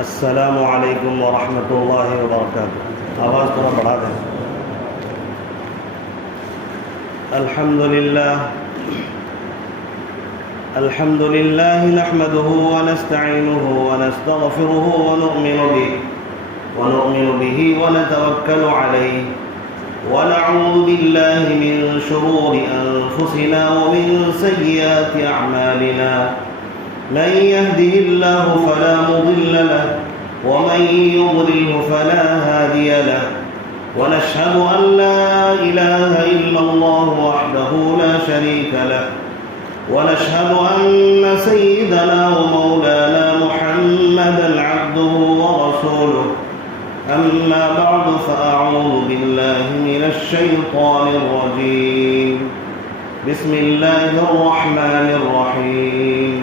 السلام علیکم ورحمۃ اللہ وبرکاتہ۔ آواز تھوڑا بڑھا دیں۔ الحمد للہ نحمده ونستعینه ونستغفره ونؤمن به ونتوکل علیہ ونعوذ باللہ من شرور انفسنا ومن سیئات اعمالنا، من يهده الله فلا مضل له ومن يضلل فلا هادي له، ونشهد أن لا إله إلا الله وحده لا شريك له، ونشهد أن سيدنا ومولانا محمدا عبده ورسوله، أما بعد فأعوذ بالله من الشيطان الرجيم، بسم الله الرحمن الرحيم۔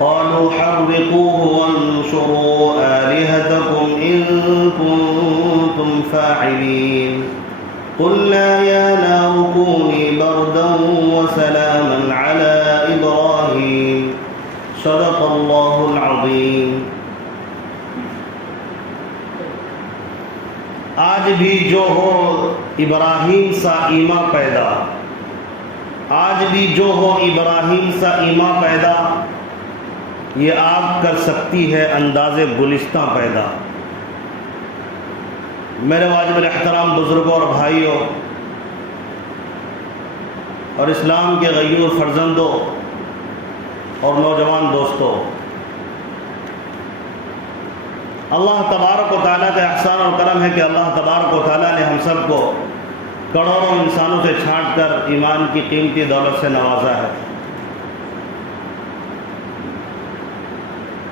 قالوا حرقوه وانشروا آلهتكم إن كنتم فاعلين، قلنا يا نار كوني بردا وسلاما على إبراهيم، صدق الله العظيم۔ آج بھی جو ہو ابراہیم سا ایماں پیدا، آج بھی جو ہو ابراہیم سا ایماں پیدا، یہ آگ کر سکتی ہے انداز گلستہ پیدا۔ میرے واجب الاحترام بزرگوں اور بھائیوں اور اسلام کے غیور فرزندوں اور نوجوان دوستوں، اللہ تبارک و تعالیٰ کا احسان اور کرم ہے کہ اللہ تبارک و تعالیٰ نے ہم سب کو کروڑوں انسانوں سے چھانٹ کر ایمان کی قیمتی دولت سے نوازا ہے۔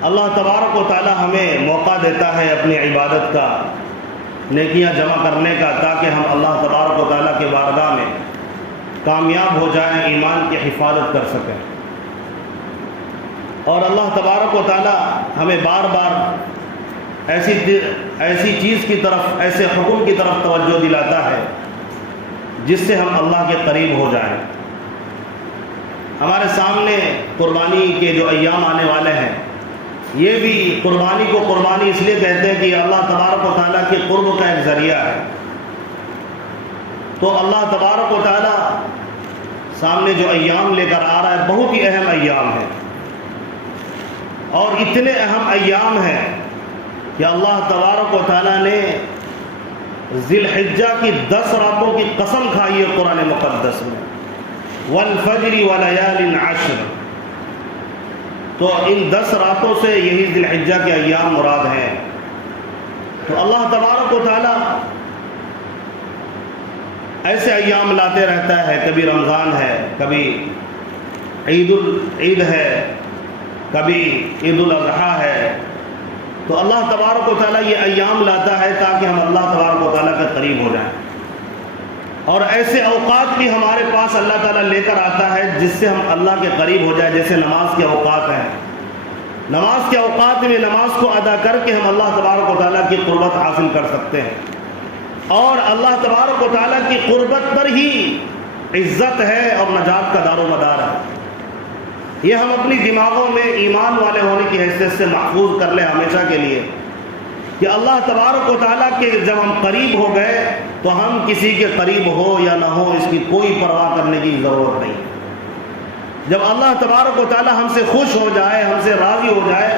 اللہ تبارک و تعالی ہمیں موقع دیتا ہے اپنی عبادت کا، نیکیاں جمع کرنے کا، تاکہ ہم اللہ تبارک و تعالی کے بارگاہ میں کامیاب ہو جائیں، ایمان کی حفاظت کر سکیں۔ اور اللہ تبارک و تعالی ہمیں بار بار ایسی چیز کی طرف، ایسے حکم کی طرف توجہ دلاتا ہے جس سے ہم اللہ کے قریب ہو جائیں۔ ہمارے سامنے قربانی کے جو ایام آنے والے ہیں، یہ بھی قربانی کو قربانی اس لیے کہتے ہیں کہ یہ اللہ تبارک و تعالیٰ کے قرب کا ایک ذریعہ ہے۔ تو اللہ تبارک و تعالیٰ سامنے جو ایام لے کر آ رہا ہے، بہت ہی اہم ایام ہے، اور اتنے اہم ایام ہیں کہ اللہ تبارک و تعالیٰ نے ذی الحجہ کی 10 راتوں کی قسم کھائی ہے قرآن مقدس میں، والفجر ولیال عشر۔ تو ان 10 راتوں سے یہی ذی الحجہ کے ایام مراد ہیں۔ تو اللہ تبارک و تعالی ایسے ایام لاتے رہتا ہے، کبھی رمضان ہے، کبھی عید ہے، کبھی عید الاضحیٰ ہے۔ تو اللہ تبارک و تعالی یہ ایام لاتا ہے تاکہ ہم اللہ تبارک و تعالی کے قریب ہو جائیں، اور ایسے اوقات بھی ہمارے پاس اللہ تعالیٰ لے کر آتا ہے جس سے ہم اللہ کے قریب ہو جائیں، جیسے نماز کے اوقات ہیں۔ نماز کے اوقات میں نماز کو ادا کر کے ہم اللہ تبارک و تعالیٰ کی قربت حاصل کر سکتے ہیں، اور اللہ تبارک و تعالیٰ کی قربت پر ہی عزت ہے اور نجات کا دار و مدار ہے۔ یہ ہم اپنی دماغوں میں ایمان والے ہونے کی حیثیت سے محفوظ کر لیں ہمیشہ کے لیے، کہ اللہ تبارک و تعالیٰ کے جب ہم قریب ہو گئے تو ہم کسی کے قریب ہو یا نہ ہو اس کی کوئی پرواہ کرنے کی ضرورت نہیں۔ جب اللہ تبارک و تعالیٰ ہم سے خوش ہو جائے، ہم سے راضی ہو جائے،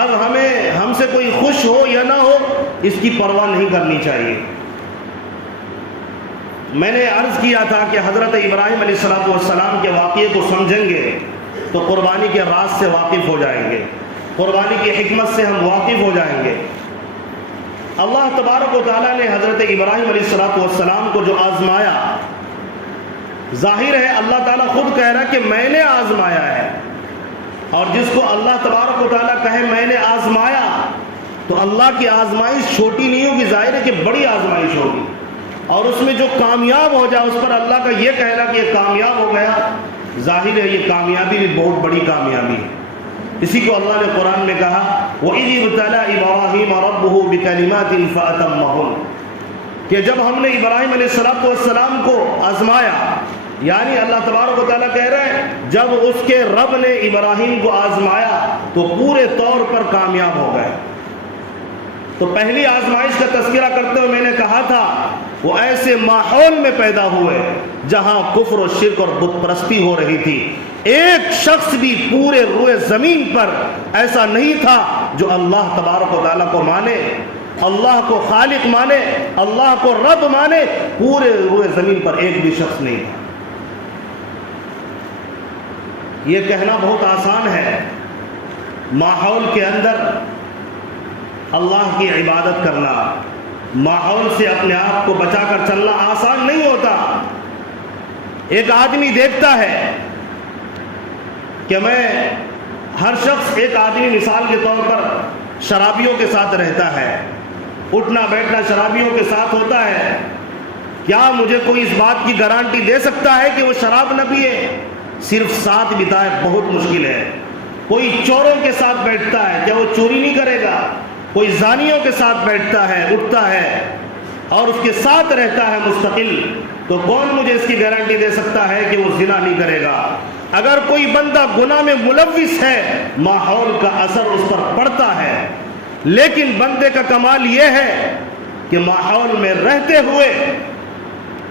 اب ہم سے کوئی خوش ہو یا نہ ہو اس کی پرواہ نہیں کرنی چاہیے۔ میں نے عرض کیا تھا کہ حضرت ابراہیم علیہ السلام کے واقعے کو سمجھیں گے تو قربانی کے راز سے واقف ہو جائیں گے، قربانی کی حکمت سے ہم واقف ہو جائیں گے۔ اللہ تبارک و تعالیٰ نے حضرت ابراہیم علیہ السلام کو جو آزمایا، ظاہر ہے اللہ تعالیٰ خود کہہ رہا ہے کہ میں نے آزمایا ہے، اور جس کو اللہ تبارک و تعالیٰ کہے میں نے آزمایا تو اللہ کی آزمائش چھوٹی نہیں ہوگی، ظاہر ہے کہ بڑی آزمائش ہوگی، اور اس میں جو کامیاب ہو جائے اس پر اللہ کا یہ کہنا کہ یہ کامیاب ہو گیا، ظاہر ہے یہ کامیابی بھی بہت بڑی کامیابی ہے۔ اسی کو اللہ نے قرآن میں کہا وَإِذِ ابْتَلَىٰ إِبْرَاهِيمَ رَبُّهُ بِكَلِمَاتٍ فَأَتَمَّهُنَّ، کہ جب ہم نے ابراہیم علیہ السلام کو آزمایا، یعنی اللہ تبارک و تعالیٰ کہہ رہے ہیں جب اس کے رب نے ابراہیم کو آزمایا تو پورے طور پر کامیاب ہو گئے۔ تو پہلی آزمائش کا تذکرہ کرتے ہوئے میں نے کہا تھا وہ ایسے ماحول میں پیدا ہوئے جہاں کفر و شرک اور بت پرستی ہو رہی تھی۔ ایک شخص بھی پورے روئے زمین پر ایسا نہیں تھا جو اللہ تبارک و تعالیٰ کو مانے، اللہ کو خالق مانے، اللہ کو رب مانے۔ پورے روئے زمین پر ایک بھی شخص نہیں تھا۔ یہ کہنا بہت آسان ہے، ماحول کے اندر اللہ کی عبادت کرنا، ماحول سے اپنے آپ کو بچا کر چلنا آسان نہیں ہوتا۔ ایک آدمی دیکھتا ہے کہ ہر شخص، ایک آدمی مثال کے طور پر شرابیوں کے ساتھ رہتا ہے، اٹھنا بیٹھنا شرابیوں کے ساتھ ہوتا ہے۔ کیا مجھے کوئی اس بات کی گارنٹی دے سکتا ہے کہ وہ شراب نہ پیے؟ صرف ساتھ بتائے بہت مشکل ہے۔ کوئی چوروں کے ساتھ بیٹھتا ہے، کیا وہ چوری نہیں کرے گا؟ کوئی زانیوں کے ساتھ بیٹھتا ہے، اٹھتا ہے اور اس کے ساتھ رہتا ہے مستقل، تو کون مجھے اس کی گارنٹی دے سکتا ہے کہ وہ زنا نہیں کرے گا؟ اگر کوئی بندہ گناہ میں ملوث ہے، ماحول کا اثر اس پر پڑتا ہے، لیکن بندے کا کمال یہ ہے کہ ماحول میں رہتے ہوئے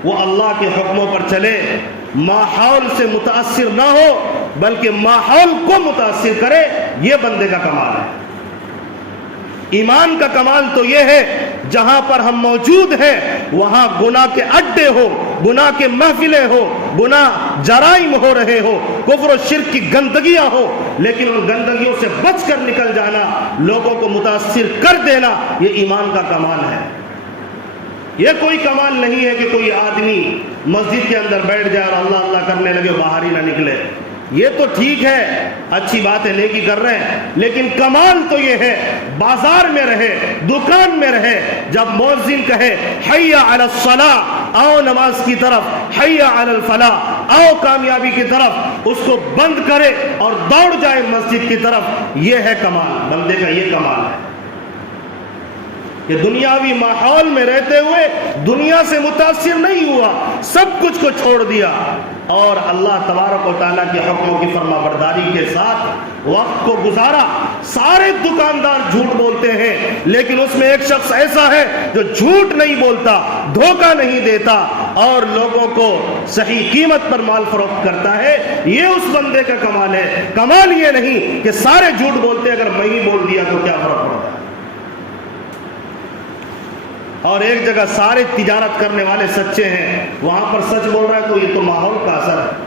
وہ اللہ کے حکموں پر چلے، ماحول سے متاثر نہ ہو بلکہ ماحول کو متاثر کرے۔ یہ بندے کا کمال ہے۔ ایمان کا کمال تو یہ ہے جہاں پر ہم موجود ہیں وہاں گناہ کے اڈے ہو، گناہ کے محفلیں ہو، گناہ جرائم ہو رہے ہو، کفر و شرک کی گندگیاں ہو، لیکن ان گندگیوں سے بچ کر نکل جانا، لوگوں کو متاثر کر دینا، یہ ایمان کا کمال ہے۔ یہ کوئی کمال نہیں ہے کہ کوئی آدمی مسجد کے اندر بیٹھ جائے اور اللہ اللہ کرنے لگے، باہر ہی نہ نکلے۔ یہ تو ٹھیک ہے، اچھی بات ہے، نیکی کر رہے ہیں، لیکن کمال تو یہ ہے بازار میں رہے، دکان میں رہے، جب مؤذن کہے حی علی الصلاۃ، آؤ نماز کی طرف، حی علی الفلاح، آؤ کامیابی کی طرف، اس کو بند کرے اور دوڑ جائے مسجد کی طرف۔ یہ ہے کمال، بندے کا یہ کمال ہے کہ دنیاوی ماحول میں رہتے ہوئے دنیا سے متاثر نہیں ہوا، سب کچھ کو چھوڑ دیا اور اللہ تبارک و تعالیٰ کے حکموں کی فرما برداری کے ساتھ وقت کو گزارا۔ سارے دکاندار جھوٹ بولتے ہیں، لیکن اس میں ایک شخص ایسا ہے جو جھوٹ نہیں بولتا، دھوکہ نہیں دیتا اور لوگوں کو صحیح قیمت پر مال فروخت کرتا ہے۔ یہ اس بندے کا کمال ہے۔ کمال یہ نہیں کہ سارے جھوٹ بولتے، اگر میں ہی بول دیا تو کیا فرق پڑتا ہے؟ اور ایک جگہ سارے تجارت کرنے والے سچے ہیں، وہاں پر سچ بول رہا ہے تو یہ تو ماحول کا اثر ہے۔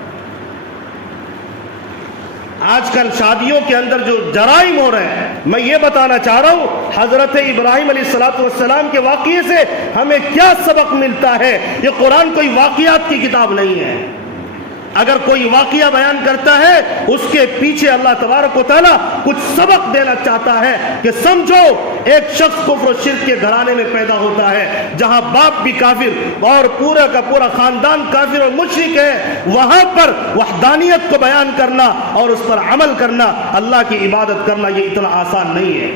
آج کل شادیوں کے اندر جو جرائم ہو رہے ہیں، میں یہ بتانا چاہ رہا ہوں حضرت ابراہیم علیہ السلام کے واقعے سے ہمیں کیا سبق ملتا ہے۔ یہ قرآن کوئی واقعات کی کتاب نہیں ہے۔ اگر کوئی واقعہ بیان کرتا ہے اس کے پیچھے اللہ تبارک و تعالیٰ کچھ سبق دینا چاہتا ہے کہ سمجھو ایک شخص کفر و شرک کے گھرانے میں پیدا ہوتا ہے جہاں باپ بھی کافر اور پورا کا پورا خاندان کافر اور مشرک ہے، وہاں پر وحدانیت کو بیان کرنا اور اس پر عمل کرنا، اللہ کی عبادت کرنا، یہ اتنا آسان نہیں ہے۔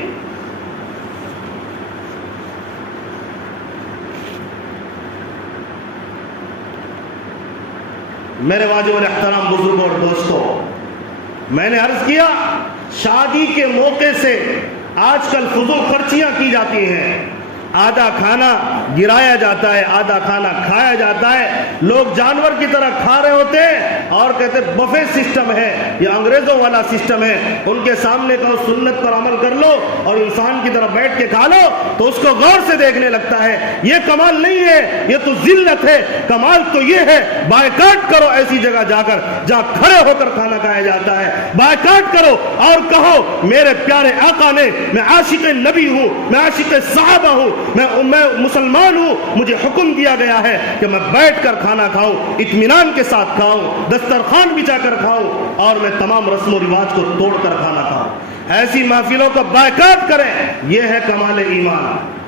میرے واجب الاحترام بزرگوں اور دوستوں، میں نے عرض کیا شادی کے موقع سے آج کل فضول خرچیاں کی جاتی ہیں، آدھا کھانا گرایا جاتا ہے، آدھا کھانا کھایا جاتا ہے، لوگ جانور کی طرح کھا رہے ہوتے ہیں اور کہتے ہیں بفے سسٹم ہے، یہ انگریزوں والا سسٹم ہے۔ ان کے سامنے کہو سنت پر عمل کر لو اور انسان کی طرح بیٹھ کے کھا لو تو اس کو غور سے دیکھنے لگتا ہے۔ یہ کمال نہیں ہے، یہ تو ذلت ہے۔ کمال تو یہ ہے بائیکاٹ کرو ایسی جگہ جا کر جہاں کھڑے ہو کر کھانا کھایا جاتا ہے، بائیکاٹ کرو اور کہو میرے پیارے آقا نے، میں عاشق نبی ہوں، میں عاشق صحابہ ہوں، میں مسلمان ہوں، مجھے حکم دیا گیا ہے کہ میں بیٹھ کر کھانا کھاؤں، اطمینان کے ساتھ کھاؤں، دسترخوان بچھا کر کھاؤں اور میں تمام رسم و رواج کو توڑ کر کھانا کھاؤں۔ ایسی محفلوں کو بائیکاٹ کریں، یہ ہے کمال ایمان۔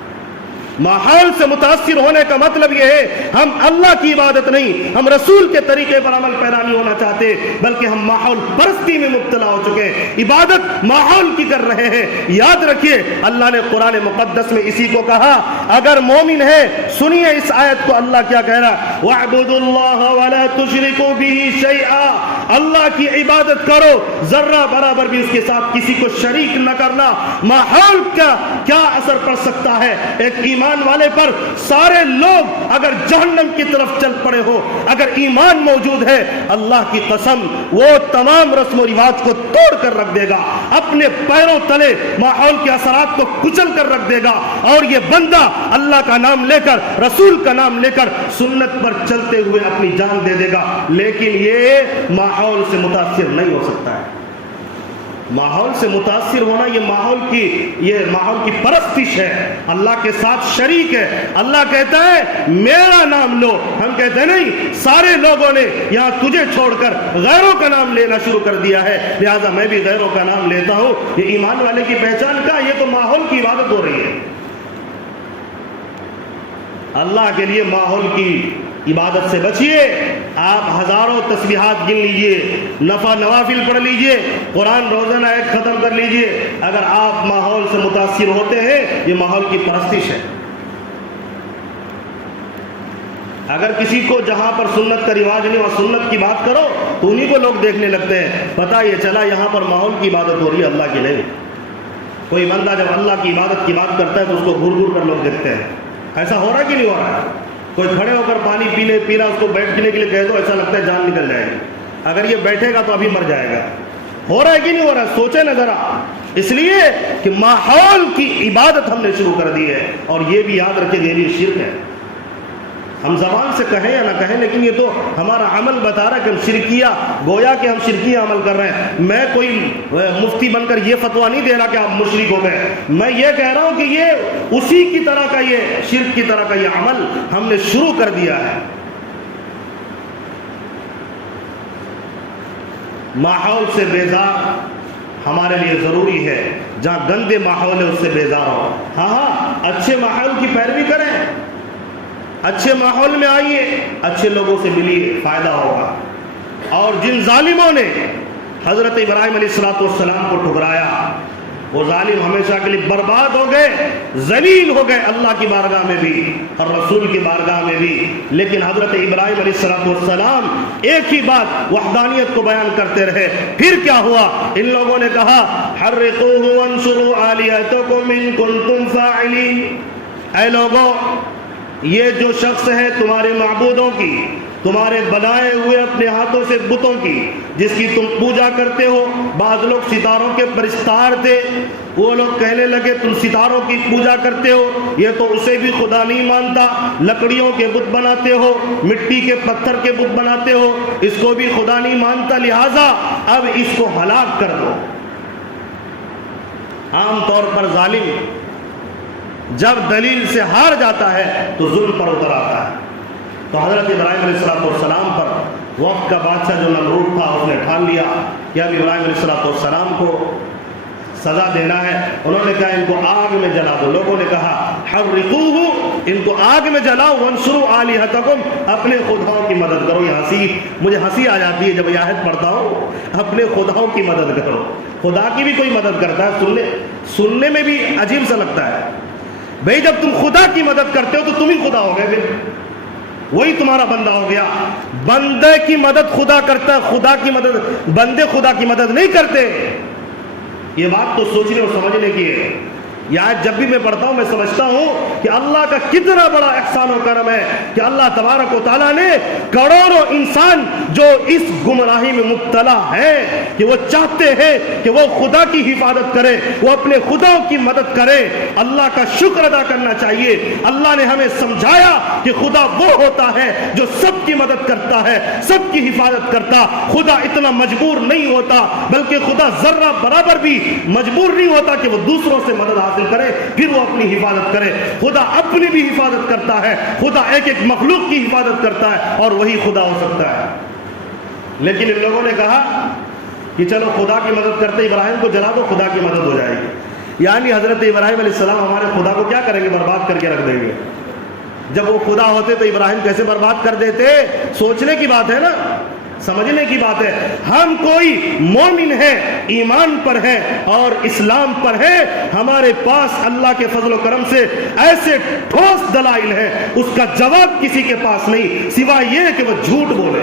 ماحول سے متاثر ہونے کا مطلب یہ ہے ہم اللہ کی عبادت نہیں، ہم رسول کے طریقے پر عمل پیرا نہیں ہونا چاہتے، بلکہ ہم ماحول پرستی میں مبتلا ہو چکے ہیں، عبادت ماحول کی کر رہے ہیں۔ یاد رکھیے اللہ نے قرآن مقدس میں اسی کو کہا۔ اگر مومن ہے سنیے اس آیت کو، اللہ کیا کہہ رہا، وَاعْبُدُوا اللَّهَ وَلَا تُشْرِكُوا بِهِ شَيْئًا، اللہ کی عبادت کرو، ذرہ برابر بھی اس کے ساتھ کسی کو شریک نہ کرنا۔ ماحول کا کیا اثر پڑ سکتا ہے ایک ایمان والے پر؟ سارے لوگ اگر جہنم کی طرف چل پڑے ہو، اگر ایمان موجود ہے، اللہ کی قسم وہ تمام رسم و رواج کو توڑ کر رکھ دے گا، اپنے پیروں تلے ماحول کے اثرات کو کچل کر رکھ دے گا، اور یہ بندہ اللہ کا نام لے کر، رسول کا نام لے کر، سنت پر چلتے ہوئے اپنی جان دے دے گا، لیکن یہ ماحول سے متاثر نہیں ہو سکتا ہے۔ ماحول سے متاثر ہونا یہ ماحول کی پرستش ہے، اللہ کے ساتھ شریک ہے۔ اللہ کہتا ہے میرا نام لو، ہم کہتے ہیں نہیں، سارے لوگوں نے یہاں تجھے چھوڑ کر غیروں کا نام لینا شروع کر دیا ہے، لہذا میں بھی غیروں کا نام لیتا ہوں۔ یہ ایمان والے کی پہچان کا، یہ تو ماحول کی عبادت ہو رہی ہے۔ اللہ کے لیے ماحول کی عبادت سے بچیے۔ آپ ہزاروں تسبیحات گن لیجئے، نوافل پڑھ لیجئے، قرآن روزانہ ایک ختم کر لیجئے، اگر آپ ماحول سے متاثر ہوتے ہیں یہ ماحول کی پرستش ہے۔ اگر کسی کو جہاں پر سنت کا رواج نہیں اور سنت کی بات کرو تو انہی کو لوگ دیکھنے لگتے ہیں، پتہ یہ چلا یہاں پر ماحول کی عبادت ہو رہی ہے، اللہ کی نہیں۔ کوئی بندہ جب اللہ کی عبادت کی بات کرتا ہے تو اس کو گھور گھور کر لوگ دیکھتے ہیں۔ ایسا ہو رہا کہ نہیں ہو رہا ہے؟ کوئی کھڑے ہو کر پانی پینا اس کو بیٹھنے کے لیے کہہ دو، ایسا لگتا ہے جان نکل جائے گی، اگر یہ بیٹھے گا تو ابھی مر جائے گا۔ ہو رہا ہے کہ نہیں ہو رہا ہے؟ سوچے نہ ذرا، اس لیے کہ ماحول کی عبادت ہم نے شروع کر دی ہے، اور یہ بھی یاد رکھے کہ یہ شرک ہے۔ ہم زبان سے کہیں یا نہ کہیں، لیکن یہ تو ہمارا عمل بتا رہا ہے کہ ہم شرکیہ، گویا کہ ہم شرکیہ عمل کر رہے ہیں۔ میں کوئی مفتی بن کر یہ فتویٰ نہیں دے رہا کہ آپ مشرک ہو گئے، میں یہ کہہ رہا ہوں کہ یہ اسی کی طرح کا، یہ شرک کی طرح کا یہ عمل ہم نے شروع کر دیا ہے۔ ماحول سے بیزار ہمارے لیے ضروری ہے، جہاں گندے ماحول ہے اس سے بیزار ہو۔ ہاں اچھے ماحول کی پیروی کریں، اچھے ماحول میں آئیے، اچھے لوگوں سے ملیے، فائدہ ہوگا۔ اور جن ظالموں نے حضرت ابراہیم علیہ السلام کو ٹھکرایا، وہ ظالم ہمیشہ کے لیے برباد ہو گئے، ذلیل ہو گئے، اللہ کی بارگاہ میں بھی اور رسول کی بارگاہ میں بھی۔ لیکن حضرت ابراہیم علیہ السلام ایک ہی بات، وحدانیت کو بیان کرتے رہے۔ پھر کیا ہوا؟ ان لوگوں نے کہا حرقوہ وانصروا آلیہتکم ان کنتم فاعلین، اے لوگوں، یہ جو شخص ہے تمہارے معبودوں کی، تمہارے بنائے ہوئے اپنے ہاتھوں سے بتوں کی، جس کی تم پوجا کرتے ہو۔ بعض لوگ ستاروں کے پرستار تھے، وہ لوگ کہنے لگے تم ستاروں کی پوجا کرتے ہو، یہ تو اسے بھی خدا نہیں مانتا، لکڑیوں کے بت بناتے ہو، مٹی کے پتھر کے بت بناتے ہو، اس کو بھی خدا نہیں مانتا، لہٰذا اب اس کو ہلاک کر دو۔ عام طور پر ظالم جب دلیل سے ہار جاتا ہے تو ظلم پر اتر آتا ہے۔ تو حضرت ابراہیم علیہ السلام پر وقت کا بادشاہ جو نمرود تھا، اس نے ٹھان لیا کہ اب ابراہیم علیہ السلام کو سزا دینا ہے۔ انہوں نے کہا ان کو آگ میں جلا دو۔ لوگوں نے کہا حرقوہ، ان کو آگ میں جلاؤ، وانصروا آلیہتکم، اپنے خداؤں کی مدد کرو۔ یہ مجھے ہنسی آ جاتی ہے جب یہ آیت پڑھتا ہوں، اپنے خداؤں کی مدد کرو۔ خدا کی بھی کوئی مدد کرتا ہے؟ سننے میں بھی عجیب سا لگتا ہے۔ بھئی جب تم خدا کی مدد کرتے ہو تو تم ہی خدا ہو گئے، پھر وہی تمہارا بندہ ہو گیا۔ بندے کی مدد خدا کرتا ہے، خدا کی مدد بندے خدا کی مدد نہیں کرتے۔ یہ بات تو سوچنے اور سمجھنے کی ہے۔ یہ آیت جب بھی میں پڑھتا ہوں میں سمجھتا ہوں کہ اللہ کا کتنا بڑا احسان و کرم ہے کہ اللہ تبارک و تعالیٰ نے کروڑوں انسان جو اس گمراہی میں مبتلا ہے کہ وہ چاہتے ہیں کہ وہ خدا کی حفاظت کرے، وہ اپنے خداؤں کی مدد کرے، اللہ کا شکر ادا کرنا چاہیے۔ اللہ نے ہمیں سمجھایا کہ خدا وہ ہوتا ہے جو سب کی مدد کرتا ہے، سب کی حفاظت کرتا۔ خدا اتنا مجبور نہیں ہوتا، بلکہ خدا ذرہ برابر بھی مجبور نہیں ہوتا کہ وہ دوسروں سے مدد حاصل کرے پھر وہ اپنی حفاظت کرے۔ خدا اپنی بھی حفاظت کرتا ہے، خدا ایک ایک مخلوق کی حفاظت کرتا ہے، اور وہی خدا ہو سکتا ہے۔ لیکن ان لوگوں نے کہا کہ چلو خدا کی مدد کرتے ابراہیم کو جلا دو، خدا کی مدد ہو جائے گی۔ یعنی حضرت ابراہیم علیہ السلام ہمارے خدا کو کیا کریں گے؟ برباد کر کے رکھ دیں گے۔ جب وہ خدا ہوتے تو ابراہیم کیسے برباد کر دیتے؟ سوچنے کی بات ہے نا، سمجھنے کی بات ہے۔ ہم کوئی مومن ہے، ایمان پر ہے اور اسلام پر ہے، ہمارے پاس اللہ کے فضل و کرم سے ایسے ٹھوس دلائل ہیں، اس کا جواب کسی کے پاس نہیں سوائے یہ کہ وہ جھوٹ بولے۔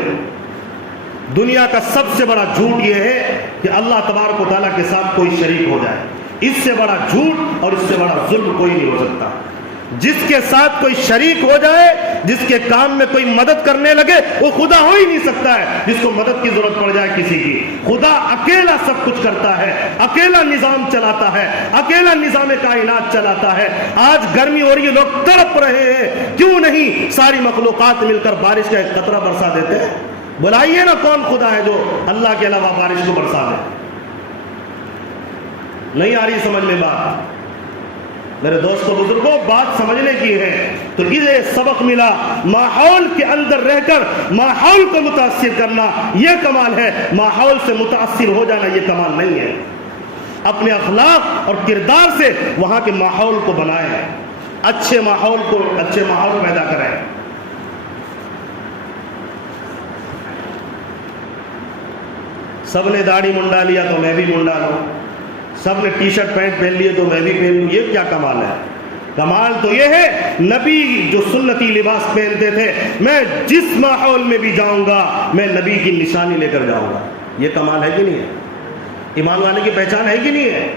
دنیا کا سب سے بڑا جھوٹ یہ ہے کہ اللہ تبارک و تعالیٰ کے ساتھ کوئی شریک ہو جائے. اس سے بڑا جھوٹ اور اس سے بڑا ظلم کوئی نہیں ہو سکتا. جس کے ساتھ کوئی شریک ہو جائے, جس کے کام میں کوئی مدد کرنے لگے, وہ خدا ہو ہی نہیں سکتا ہے. جس کو مدد کی ضرورت پڑ جائے کسی کی, خدا اکیلا سب کچھ کرتا ہے, اکیلا نظام چلاتا ہے, اکیلا نظام کائنات چلاتا ہے. آج گرمی ہو رہی ہے, لوگ تڑپ رہے ہیں, کیوں نہیں ساری مخلوقات مل کر بارش کا ایک قطرہ برسا دیتے ہیں؟ بلائیے نا کون خدا ہے جو اللہ کے علاوہ بارش کو برسا دے. نہیں آ رہی سمجھ میں بات؟ میرے دوستوں بزرگوں, بات سمجھنے کی ہے. تو اسے سبق ملا, ماحول کے اندر رہ کر ماحول کو متاثر کرنا یہ کمال ہے, ماحول سے متاثر ہو جانا یہ کمال نہیں ہے. اپنے اخلاق اور کردار سے وہاں کے ماحول کو بنائیں, اچھے ماحول پیدا کریں. سب نے داڑھی منڈا لیا تو میں بھی منڈا لوں, سب نے ٹی شرٹ پینٹ پہن لیے تو میں بھی پہن لوں. یہ کیا کمال ہے؟ کمال تو یہ ہے نبی جو سنتی لباس پہنتے تھے, میں جس ماحول میں بھی جاؤں گا میں نبی کی نشانی لے کر جاؤں گا. یہ کمال ہے کہ نہیں ہے؟ ایمان والے کی پہچان ہے کہ نہیں ہے؟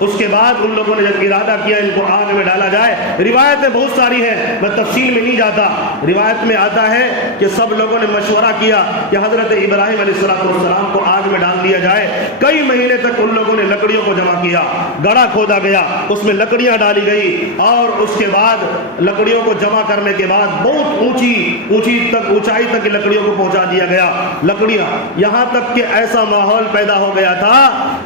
اس کے بعد ان لوگوں نے جب ارادہ کیا ان کو آگ میں ڈالا جائے, روایتیں بہت ساری ہیں, میں تفصیل میں نہیں جاتا. روایت میں آتا ہے کہ سب لوگوں نے مشورہ کیا کہ حضرت ابراہیم علیہ السلام کو آگ میں ڈال دیا جائے. کئی مہینے تک ان لوگوں نے لکڑیوں کو جمع کیا, گڑھا کھودا گیا, اس میں لکڑیاں ڈالی گئی, اور اس کے بعد لکڑیوں کو جمع کرنے کے بعد بہت اونچائی تک لکڑیوں کو پہنچا دیا گیا. لکڑیاں یہاں تک کہ ایسا ماحول پیدا ہو گیا تھا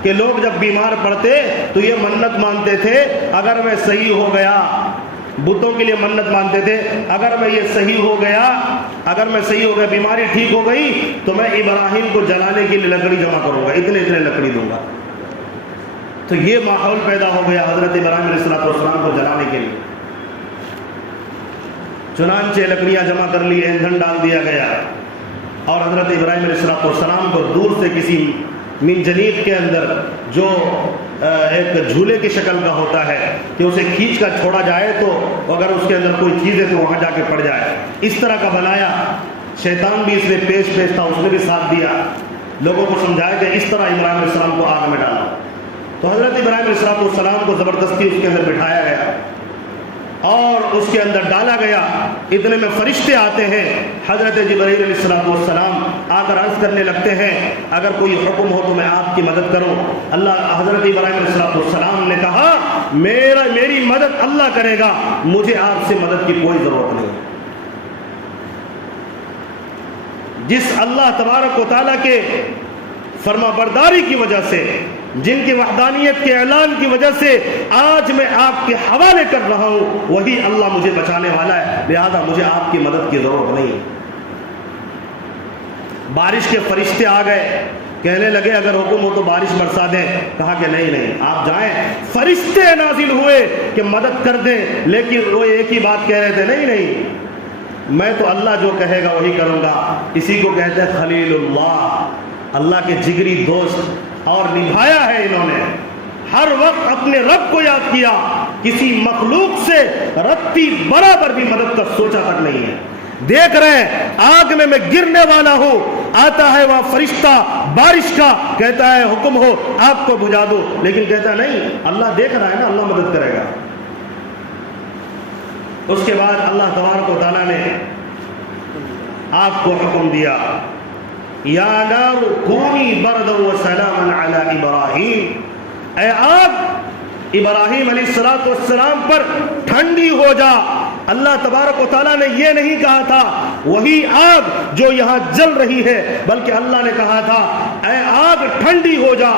کہ لوگ جب بیمار پڑتے تو یہ منت مانتے تھے, اگر میں صحیح ہو گیا, بتوں کے لیے منت مانتے تھے, اگر میں صحیح ہو گیا, بیماری ٹھیک ہو گئی تو میں ابراہیم کو جلانے کے لیے لکڑی جمع کروں گا, اتنے لکڑی دوں گا. تو یہ ماحول پیدا ہو گیا حضرت ابراہیم علیہ السلام کو جلانے کے لیے. چنانچہ لکڑیاں جمع کر لی, ایندھن ڈال دیا گیا, اور حضرت ابراہیم علیہ السلام کو دور سے کسی منجنیق کے اندر جو ایک جھولے کی شکل کا ہوتا ہے کہ اسے کھینچ کر چھوڑا جائے تو اگر اس کے اندر کوئی چیز ہے تو وہاں جا کے پڑ جائے, اس طرح کا بنایا. شیطان بھی اس میں پیش تھا, اس نے بھی ساتھ دیا, لوگوں کو سمجھایا کہ اس طرح ابراہیم علیہ السلام کو آگ میں ڈالا. تو حضرت ابراہیم علیہ السلام کو زبردستی اس کے اندر بٹھایا گیا اور اس کے اندر ڈالا گیا. اتنے میں فرشتے آتے ہیں, حضرت جبرائیل علیہ السلام آ کر عرض کرنے لگتے ہیں اگر کوئی حکم ہو تو میں آپ کی مدد کروں. حضرت ابراہیم علیہ السلام نے کہا میری مدد اللہ کرے گا, مجھے آپ سے مدد کی کوئی ضرورت نہیں. جس اللہ تبارک و تعالیٰ کے فرما برداری کی وجہ سے, جن کی وحدانیت کے اعلان کی وجہ سے آج میں آپ کے حوالے کر رہا ہوں, وہی اللہ مجھے بچانے والا ہے, لہذا مجھے آپ کی مدد کی ضرورت نہیں. بارش کے فرشتے آ گئے, کہنے لگے اگر حکم ہو تو بارش برسا دیں. کہا کہ نہیں آپ جائیں. فرشتے نازل ہوئے کہ مدد کر دیں, لیکن وہ ایک ہی بات کہہ رہے تھے, نہیں میں تو اللہ جو کہے گا وہی کروں گا. اسی کو کہتے ہیں خلیل اللہ, اللہ کے جگری دوست. اور نبھایا ہے انہوں نے, ہر وقت اپنے رب کو یاد کیا, کسی مخلوق سے رتی برابر بھی مدد کا سوچا تک نہیں ہے. دیکھ رہے ہیں آگ میں گرنے والا ہوں, آتا ہے وہاں فرشتہ بارش کا, کہتا ہے حکم ہو آپ کو بجھا دو, لیکن کہتا ہے نہیں اللہ دیکھ رہا ہے نا, اللہ مدد کرے گا. اس کے بعد اللہ تبارک و تعالیٰ نے آپ کو حکم دیا یا نار کونی بردا وسلاما علی ابراہیم, اے آگ ابراہیم علیہ السلام پر ٹھنڈی ہو جا. اللہ تبارک و تعالیٰ نے یہ نہیں کہا تھا وہی آگ جو یہاں جل رہی ہے, بلکہ اللہ نے کہا تھا اے آگ ٹھنڈی ہو جا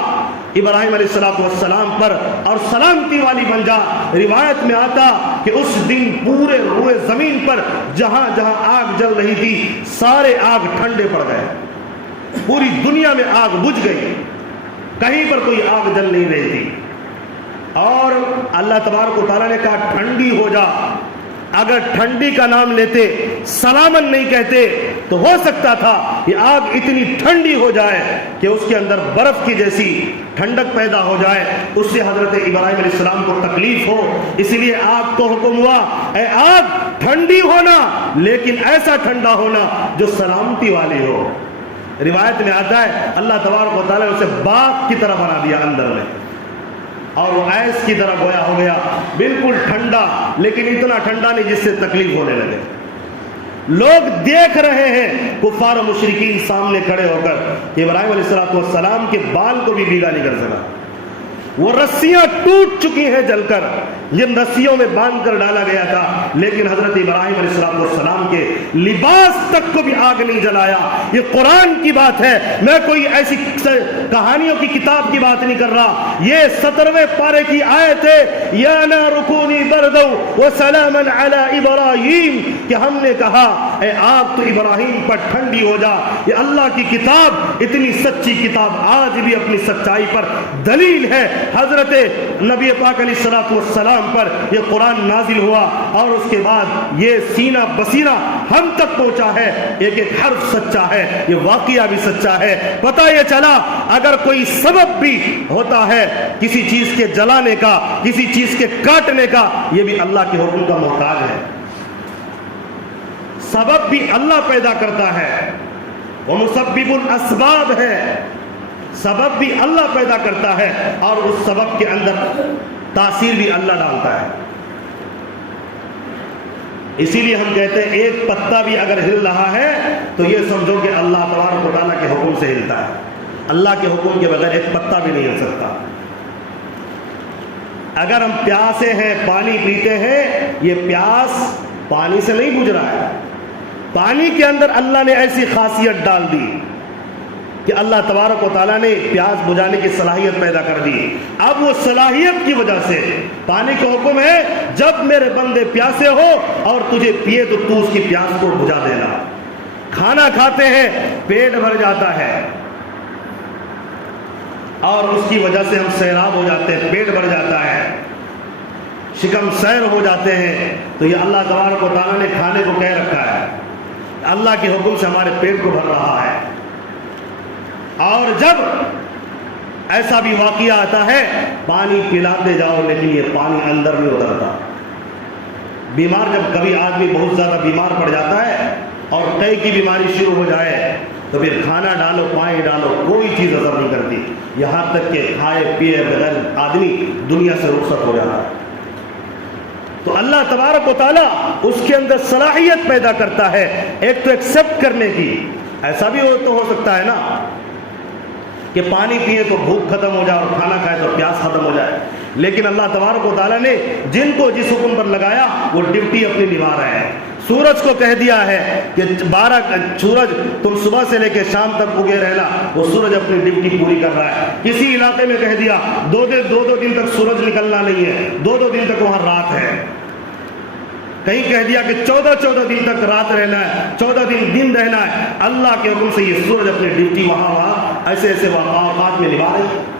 ابراہیم علیہ السلام پر, اور سلامتی والی بن جا. روایت میں آتا کہ اس دن پورے روئے زمین پر جہاں جہاں آگ جل رہی تھی سارے آگ ٹھنڈے پڑ گئے, پوری دنیا میں آگ بجھ گئی, کہیں پر کوئی آگ جل نہیں رہی تھی. اور اللہ تبارک و تعالیٰ نے کہا ٹھنڈی ہو جا. اگر ٹھنڈی کا نام لیتے سلامن نہیں کہتے تو ہو سکتا تھا کہ آگ اتنی ٹھنڈی ہو جائے کہ اس کے اندر برف کی جیسی ٹھنڈک پیدا ہو جائے، اس سے حضرت ابراہیم علیہ السلام کو تکلیف ہو، اس لیے آگ کو حکم ہوا اے آگ ٹھنڈی ہونا، لیکن ایسا ٹھنڈا ہونا جو سلامتی والی ہو۔ روایت میں آتا ہے اللہ تبارک و تعالیٰ نے اسے باغ کی طرح بنا دیا اندر میں، اور وہ ایس کی طرح گویا ہو گیا، بالکل ٹھنڈا، لیکن اتنا ٹھنڈا نہیں جس سے تکلیف ہونے لگے۔ لوگ دیکھ رہے ہیں، کفار و مشرکین سامنے کھڑے ہو کر کہ ابراہیم علیہ السلام کے بال کو بھی بھیگا نہیں کر سکا، وہ رسیاں ٹوٹ چکی ہیں جل کر، جن رسیوں میں باندھ کر ڈالا گیا تھا، لیکن حضرت ابراہیم علیہ السلام کے لباس تک کو بھی آگ نہیں جلایا۔ یہ قرآن کی بات ہے، میں کوئی ایسی کہانیوں کی کتاب کی بات نہیں کر رہا، یہ 17ویں پارے کی آیت ہے، یا نار کونی بردا وسلاما علی ابراہیم، کہ ہم نے کہا اے آگ تو ابراہیم پر ٹھنڈی ہو جا۔ یہ اللہ کی کتاب، اتنی سچی کتاب، آج بھی اپنی سچائی پر دلیل ہے۔ حضرت نبی پاک علیہ السلام پر یہ قرآن نازل ہوا، اور اس کے بعد یہ سینہ بسینہ ہم تک پہنچا ہے، ایک ایک حرف سچا ہے، یہ واقعہ بھی سچا ہے۔ پتہ یہ چلا اگر کوئی سبب بھی ہوتا ہے کسی چیز کے جلانے کا، کسی چیز کے کاٹنے کا، یہ بھی اللہ کے حکم کا محتاج ہے۔ سبب بھی اللہ پیدا کرتا ہے، وہ مسبب الاسباب ہے، سبب بھی اللہ پیدا کرتا ہے، اور اس سبب کے اندر تاثیر بھی اللہ ڈالتا ہے۔ اسی لیے ہم کہتے ہیں ایک پتا بھی اگر ہل رہا ہے تو یہ سمجھو کہ اللہ تبارک و تعالیٰ کے حکم سے ہلتا ہے، اللہ کے حکم کے بغیر ایک پتا بھی نہیں ہل سکتا۔ اگر ہم پیاسے ہیں، پانی پیتے ہیں، یہ پیاس پانی سے نہیں بجھ رہا ہے، پانی کے اندر اللہ نے ایسی خاصیت ڈال دی کہ اللہ تبارک و تعالیٰ نے پیاس بجھانے کی صلاحیت پیدا کر دی۔ اب وہ صلاحیت کی وجہ سے پانی کا حکم ہے، جب میرے بندے پیاسے ہو اور تجھے پیے تو تو اس کی پیاس کو بجھا دینا۔ کھانا کھاتے ہیں، پیٹ بھر جاتا ہے، اور اس کی وجہ سے ہم سیراب ہو جاتے ہیں، پیٹ بھر جاتا ہے، شکم سیر ہو جاتے ہیں، تو یہ اللہ تبارک و تعالیٰ نے کھانے کو کہہ رکھا ہے، اللہ کے حکم سے ہمارے پیٹ کو بھر رہا ہے۔ اور جب ایسا بھی واقعہ آتا ہے، پانی پلاتے جاؤ لیکن یہ پانی اندر نہیں اترتا۔ بیمار جب کبھی آدمی بہت زیادہ بیمار پڑ جاتا ہے اور قے کی بیماری شروع ہو جائے تو پھر کھانا ڈالو، پانی ڈالو، کوئی چیز اثر نہیں کرتی، یہاں تک کہ کھائے پیے بغیر آدمی دنیا سے رخصت ہو جاتا ہے۔ تو اللہ تبارک و تعالیٰ اس کے اندر صلاحیت پیدا کرتا ہے، ایک تو ایکسپٹ کرنے کی۔ ایسا بھی ہو سکتا ہے نا کہ پانی پیے تو بھوک ختم ہو جائے اور کھانا کھائے تو پیاس ختم ہو جائے، لیکن اللہ تبارک و تعالیٰ نے جن کو جس حکم پر لگایا وہ ڈیوٹی اپنی نبھا رہے ہیں۔ سورج کو کہہ دیا ہے کہ 12 سورج تم صبح سے لے کے شام تک اگے رہنا، وہ سورج اپنی ڈیوٹی پوری کر رہا ہے۔ کسی علاقے میں کہہ دیا دو دن تک سورج نکلنا نہیں ہے، دو دن تک وہاں رات ہے، کہیں کہہ دیا کہ 14 دن تک رات رہنا ہے، 14 دن رہنا ہے۔ اللہ کے حکم سے یہ سورج اپنی ڈیوٹی وہاں ایسے ایسے اوقات میں نبھا رہے ہیں۔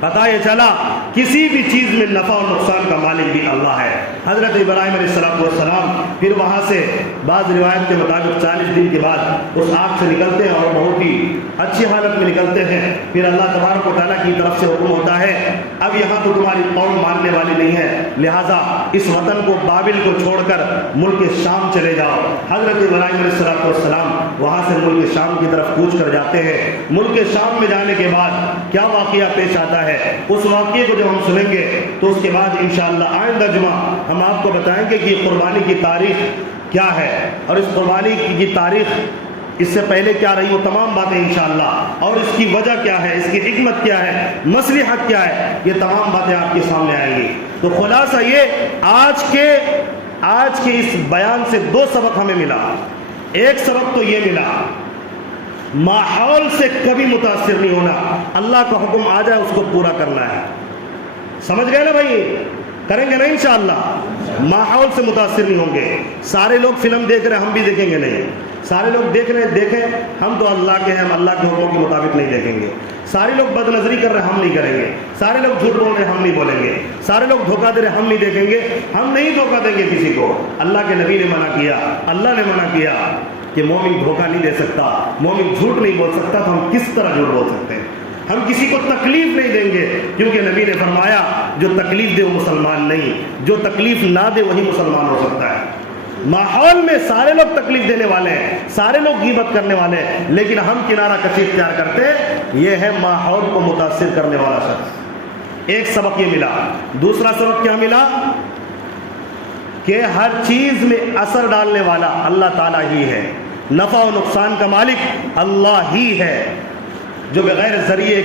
پتہ یہ چلا کسی بھی چیز میں نفع اور نقصان کا مالک بھی اللہ ہے۔ حضرت ابراہیم علیہ السلام پھر وہاں سے بعض روایت کے مطابق 40 دن کے بعد اس آگ سے نکلتے ہیں اور بہت ہی اچھی حالت میں نکلتے ہیں۔ پھر اللہ تبارک و تعالیٰ کی طرف سے حکم ہوتا ہے اب یہاں تو تمہاری قوم ماننے والی نہیں ہے، لہٰذا اس وطن کو بابل کو چھوڑ کر ملک شام چلے جاؤ۔ حضرت ابراہیم علیہ السلام وہاں سے ملک شام کی طرف کوچ کر جاتے ہیں۔ ملک شام میں جانے کے بعد کیا واقعہ پیش آتا ہے اس واقعے کو جب ہم سنیں گے تو اس کے بعد انشاءاللہ آئندہ جمعہ ہم آپ کو بتائیں گے کہ قربانی کی تاریخ کیا ہے، اور اس قربانی کی تاریخ اس سے پہلے کیا رہی، وہ تمام باتیں انشاءاللہ، اور اس کی وجہ کیا ہے، اس کی حکمت کیا ہے، مصلحت کیا ہے، یہ تمام باتیں آپ کے سامنے آئیں گی۔ تو خلاصہ یہ آج کے اس بیان سے 2 سبق ہمیں ملا۔ ایک سبق تو یہ ملا، ماحول سے کبھی متاثر نہیں ہونا، اللہ کا حکم آ جائے اس کو پورا کرنا ہے۔ سمجھ گئے نا بھائی؟ کریں گے نا انشاءاللہ؟ ماحول سے متاثر نہیں ہوں گے۔ سارے لوگ فلم دیکھ رہے ہیں، ہم بھی دیکھیں گے نہیں، سارے لوگ دیکھ رہے ہیں، دیکھیں ہم تو اللہ کے ہیں، ہم اللہ کے حکموں کے مطابق نہیں دیکھیں گے. سارے لوگ بد نظری کر رہے ہیں، ہم نہیں کریں گے. سارے لوگ جھوٹ بول رہے ہیں، ہم نہیں بولیں گے. سارے لوگ دھوکہ دے رہے ہیں، ہم نہیں دیکھیں گے. ہم نہیں دھوکہ دیں گے کسی کو. اللہ کے نبی نے منع کیا، اللہ نے منع کیا کہ مومن دھوکہ نہیں دے سکتا، مومن جھوٹ نہیں بول سکتا. تو ہم کس طرح جھوٹ بول سکتے ہیں؟ ہم کسی کو تکلیف نہیں دیں گے، کیونکہ نبی نے فرمایا جو تکلیف دے وہ مسلمان نہیں، جو تکلیف نہ دے وہی مسلمان ہو سکتا ہے. ماحول میں سارے لوگ تکلیف دینے والے ہیں، سارے لوگ غیبت کرنے والے ہیں، لیکن ہم کنارہ کشی اختیار کرتے ہیں. یہ ہے ماحول کو متاثر کرنے والا شخص. ایک سبق یہ ملا. دوسرا سبق کیا ملا؟ کہ ہر چیز میں اثر ڈالنے والا اللہ تعالیٰ ہی ہے. نفع و نقصان کا مالک اللہ ہی ہے، جو بغیر ذریعے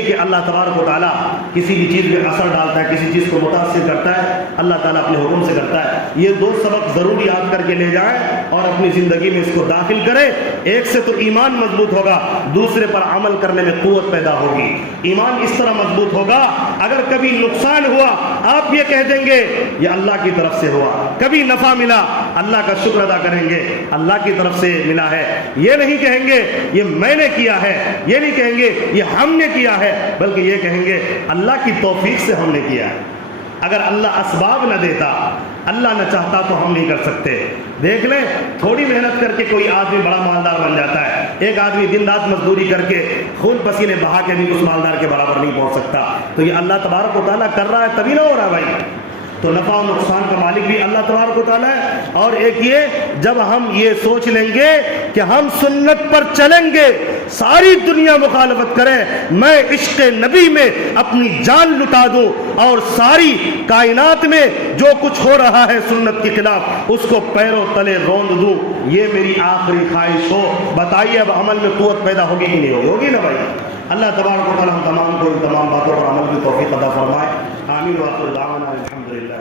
کے اللہ تبارک و تعالیٰ کسی بھی چیز میں اثر ڈالتا ہے، کسی چیز کو متاثر کرتا ہے، اللہ تعالیٰ اپنے حکم سے کرتا ہے. یہ دو سبق ضرور یاد کر کے لے جائیں اور اپنی زندگی میں اس کو داخل کریں. ایک سے تو ایمان مضبوط ہوگا، دوسرے پر عمل کرنے میں قوت پیدا ہوگی. ایمان اس طرح مضبوط ہوگا، اگر کبھی نقصان ہوا آپ یہ کہہ دیں گے یہ اللہ کی طرف سے ہوا. کبھی نفع ملا اللہ کا شکر ادا کریں گے، اللہ کی طرف سے ملا ہے. یہ نہیں کہیں گے یہ میں نے کیا ہے، یہ نہیں کہیں گے یہ ہم نے کیا ہے، بلکہ یہ کہیں گے اللہ کی توفیق سے ہم نے کیا ہے. اگر اللہ اسباب نہ دیتا، اللہ نہ چاہتا تو ہم نہیں کر سکتے. دیکھ لیں تھوڑی محنت کر کے کوئی آدمی بڑا مالدار بن جاتا ہے. ایک آدمی دن رات مزدوری کر کے خون پسینے بہا کے بھی اس مالدار کے برابر نہیں پہنچ سکتا. تو یہ اللہ تبارک و تعالیٰ کر رہا ہے تبھی نہ ہو رہا ہے بھائی. تو نفع و نقصان کا مالک بھی اللہ تبارک و تعالیٰ ہے. اور ایک یہ جب ہم یہ سوچ لیں گے کہ ہم سنت پر چلیں گے، ساری دنیا مخالفت کرے، میں عشق نبی میں اپنی جان لٹا دوں اور ساری کائنات میں جو کچھ ہو رہا ہے سنت کے خلاف اس کو پیروں تلے روند دوں، یہ میری آخری خواہش ہو. بتائیے اب عمل میں قوت پیدا ہوگی کہ نہیں ہوگی؟ ہوگی نا بھائی. اللہ تبارک و تعالیٰ ہم تمام کو ان تمام باتوں پر عمل کی توفیق عطا فرمائے. آمین. وآخر دعوانا الحمدللہ.